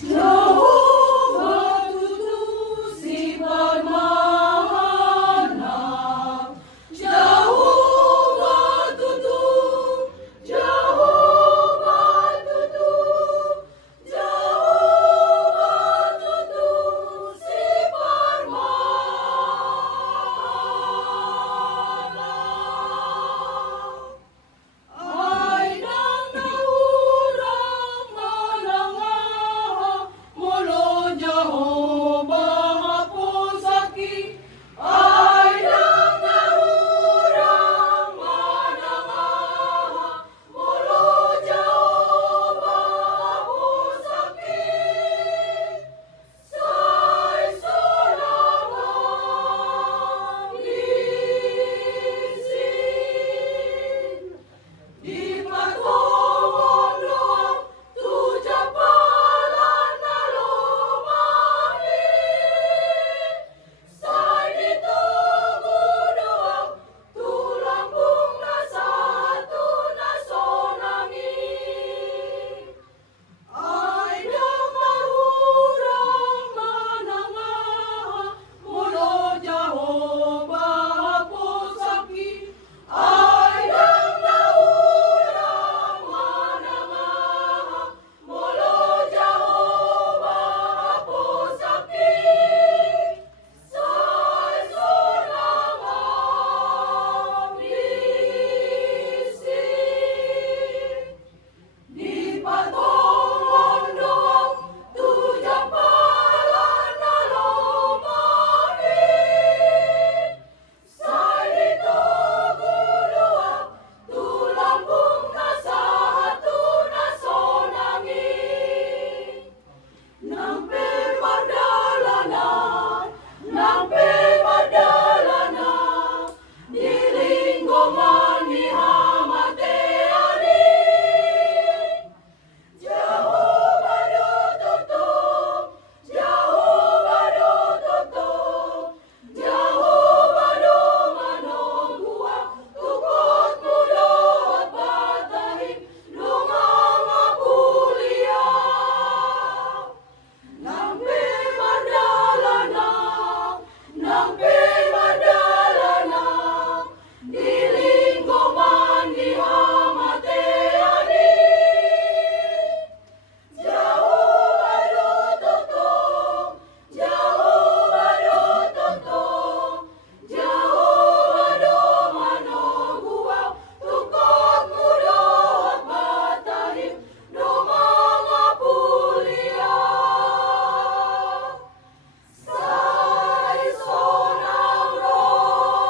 Jehovah tutu si pagmahanap. Jehovah tutu, Jehovah tutu, Jehovah tutu si pagmahanap. Ay nang naurang manangaha mulo Jehovah pusaki. Ay nang naurang manangaha mulo Jehovah pusaki. Say sorangan isin. Di patungon doang tuja palan na lumani. Say ditugo doang tulambung na satu na sonangin. Ay nang nahurang manangaha mulo Jehovah pusaki. Ay nang nahurang manangaha mulo Jehovah pusaki. Say sorangan isin. Di patungon doang tuja palan na lumani. Say ditugo doang tulambung na satu na sonangin. Nang pemadalanan, dilinggongan ni hamateani. Jehovah do tutum, Jehovah do tutum, Jehovah do manongguwa, tukot mudot batahin, lumangapulia. Nang pemadalanan, dilinggongan ni hamateani. Jehovah do tutum, Jehovah do tutum, Jehovah do manongguwa, tukot mudot batahin, lumangapulia. Say sonang rohaki.